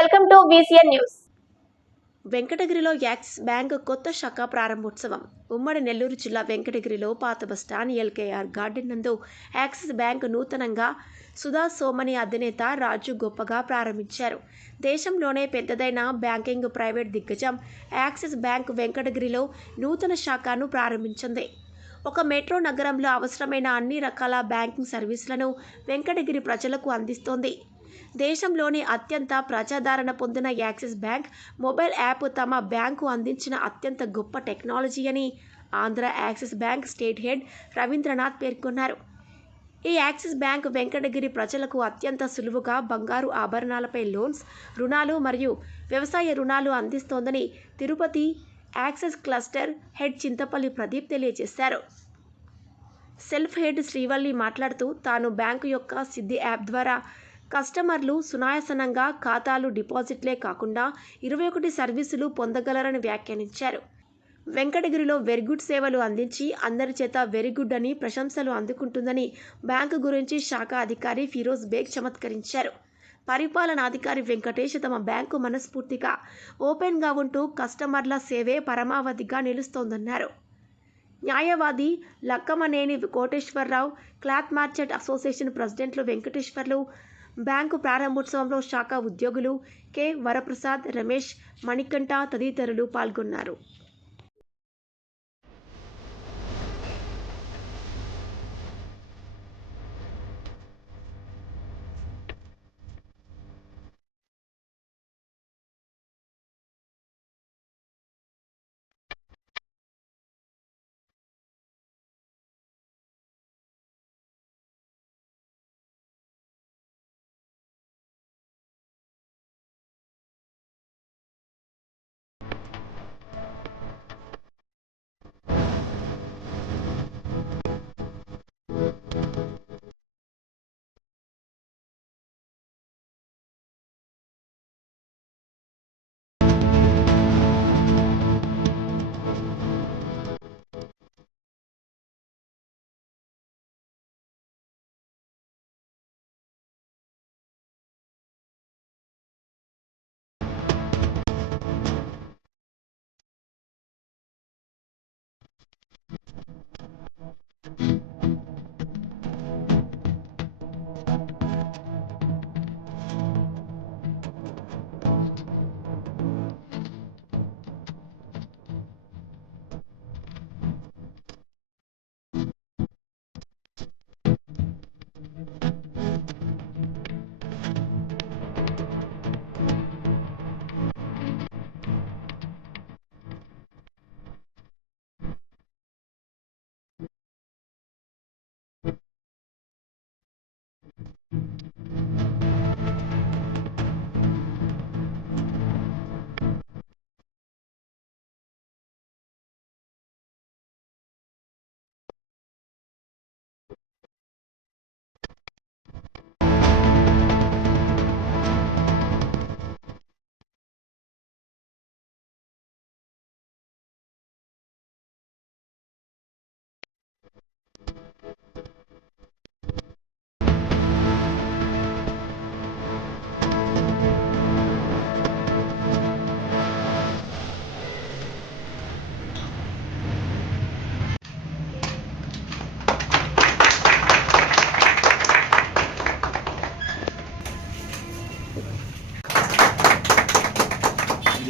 Welcome to VCN news. వెంకటగిరిలో Axis bank కొత్త శాఖ ప్రారంభోత్సవం. ఉమ్మడి నెల్లూరు జిల్లా వెంకటగిరిలో పాత బస్టాండ్ LKR గార్డెన్ నందు యాక్సిస్ బ్యాంక్ నూతనంగా సుధా సోమని అధినేత రాజు గొప్పగా ప్రారంభించారు. దేశంలోనే పెద్దదైన బ్యాంకింగ్ ప్రైవేట్ దిగ్గజం యాక్సిస్ బ్యాంక్ వెంకటగిరిలో నూతన శాఖను ప్రారంభించింది. ఒక మెట్రో నగరంలో అవసరమైన అన్ని రకాల బ్యాంకింగ్ సర్వీసులను వెంకటగిరి ప్రజలకు అందిస్తోంది. దేశంలోని అత్యంత ప్రజాదరణ పొందిన యాక్సిస్ బ్యాంక్ మొబైల్ యాప్ తమ బ్యాంకు అందించిన అత్యంత గొప్ప టెక్నాలజీ అని Andhra Axis bank state head Ravindranath పేర్కొన్నారు. ఈ యాక్సిస్ బ్యాంక్ వెంకటగిరి ప్రజలకు అత్యంత సులువుగా బంగారు ఆభరణాలపై లోన్స్, రుణాలు మరియు వ్యవసాయ రుణాలు అందిస్తోందని Tirupati Axis cluster head Chintapalli Pradeep తెలియజేశారు. సెల్ఫ్ హెడ్ శ్రీవల్లి మాట్లాడుతూ తాను బ్యాంకు యొక్క సిద్ధి యాప్ ద్వారా కస్టమర్లు సునాయాసనంగా ఖాతాలు డిపాజిట్లే కాకుండా 21 సర్వీసులు పొందగలరని వ్యాఖ్యానించారు. వెంకటగిరిలో వెరీగుడ్ సేవలు అందించి అందరి చేత వెరీగుడ్ అని ప్రశంసలు అందుకుంటుందని బ్యాంకు గురించి శాఖ అధికారి ఫిరోజ్ బేగ్ చమత్కరించారు. పరిపాలనాధికారి వెంకటేష్ తమ బ్యాంకు మనస్ఫూర్తిగా ఓపెన్గా ఉంటూ కస్టమర్ల సేవే పరమావధిగా నిలుస్తోందన్నారు. న్యాయవాది Lakkamaneni Koteswararao, cloth market association ప్రెసిడెంట్లు వెంకటేశ్వర్లు, బ్యాంకు ప్రారంభోత్సవంలో శాఖ ఉద్యోగులు కె వరప్రసాద్, రమేష్, మణికంఠ తదితరులు పాల్గొన్నారు.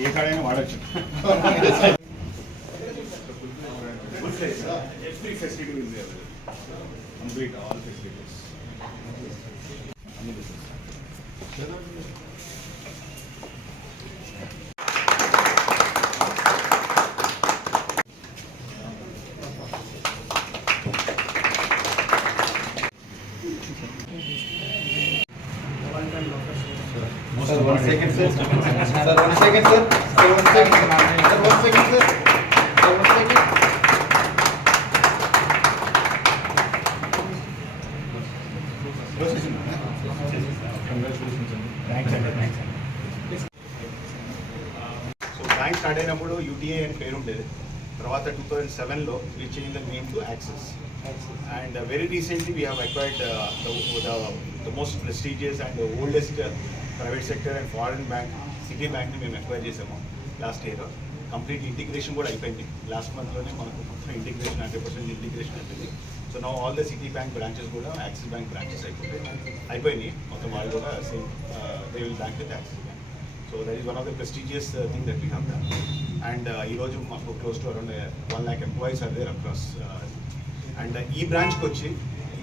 ఏ కాడైనా వాడచ్చు. Every facility will be available. Complete all facilities. Sir, 1 second, sir. Sir, 1 second, sir. Sir, 1 second. Sir, 1 second, sir. Sir, 1 second. So bank start అయినప్పుడు UTA అని పేరు ఉండేది. తర్వాత 2007లో we changed the name to Axis. And very recently we have acquired the most prestigious and the oldest private sector and foreign bank Citi బ్యాంక్ని మేము acquire చేసాము last year. Complete integration కూడా అయిపోయింది. లాస్ట్ మంత్లోనే మనకు మొత్తం ఇంటిగ్రేషన్ 100% ఇంటిగ్రేషన్ అయిపోయింది. So now all the Citibank branches కూడా యాక్సిస్ బ్యాంక్ బ్రాంచెస్ అయిపోయినాయి మొత్తం. వాళ్ళు కూడా same they will bank with Axis bank. So that is one of the prestigious thing that we have done. And ఈరోజు మాకు close to around 1 lakh employees are there across. And ఈ బ్రాంచ్కి వచ్చి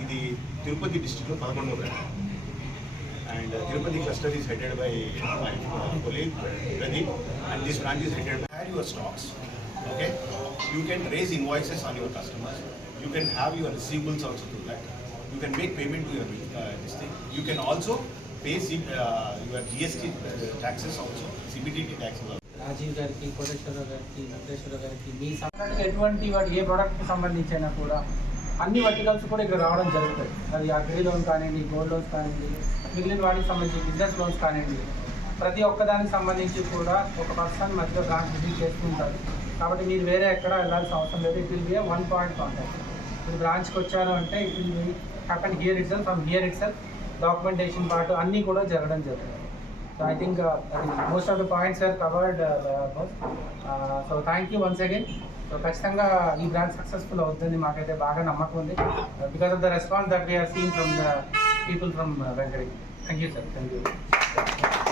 ఇది తిరుపతి డిస్ట్రిక్ట్లో 11వ branch. And Tirupati cluster is headed by my colleague Pradeep, and this branch is headed by your stocks. Okay, you can raise invoices on your customers. You can have your receivables also through that. You can make payment to your this thing. You can also pay your GST taxes also, CBDT taxes also. Rajiv గారికి, కోటేశ్వరరావు గారికి, వెంకటేశ్వర గారికి మీ సంబంధించిన ఎటువంటి వాటి ఏ ప్రోడక్ట్కి సంబంధించినా కూడా అన్ని verticals కూడా ఇక్కడ రావడం జరుగుతుంది. అది అగ్రి లోన్ కానివ్వండి, గోల్డ్ లోన్స్ కానివ్వండి, మిగిలిన వాటికి సంబంధించి బిజినెస్ లోన్స్ కానివ్వండి, ప్రతి ఒక్కదానికి సంబంధించి కూడా ఒక పర్సన్ మధ్యలో బ్రాంచ్ విజిట్ చేస్తూ ఉంటారు. కాబట్టి మీరు వేరే ఎక్కడ వెళ్ళాల్సిన అవసరం లేదు. It will be 1 point contact. మీరు బ్రాంచ్కి వచ్చారు అంటే it will be happen here itself. From here itself documentation part అన్నీ కూడా జరగడం జరుగుతుంది. So I think most of the points are covered. So thank you once again. So ఖచ్చితంగా ఈ బ్రాంచ్ సక్సెస్ఫుల్ అవుతుంది, మాకైతే బాగా నమ్మకం ఉంది. Because of the response that we are seeing from the people from Venkatagiri. Thank you sir. Thank you.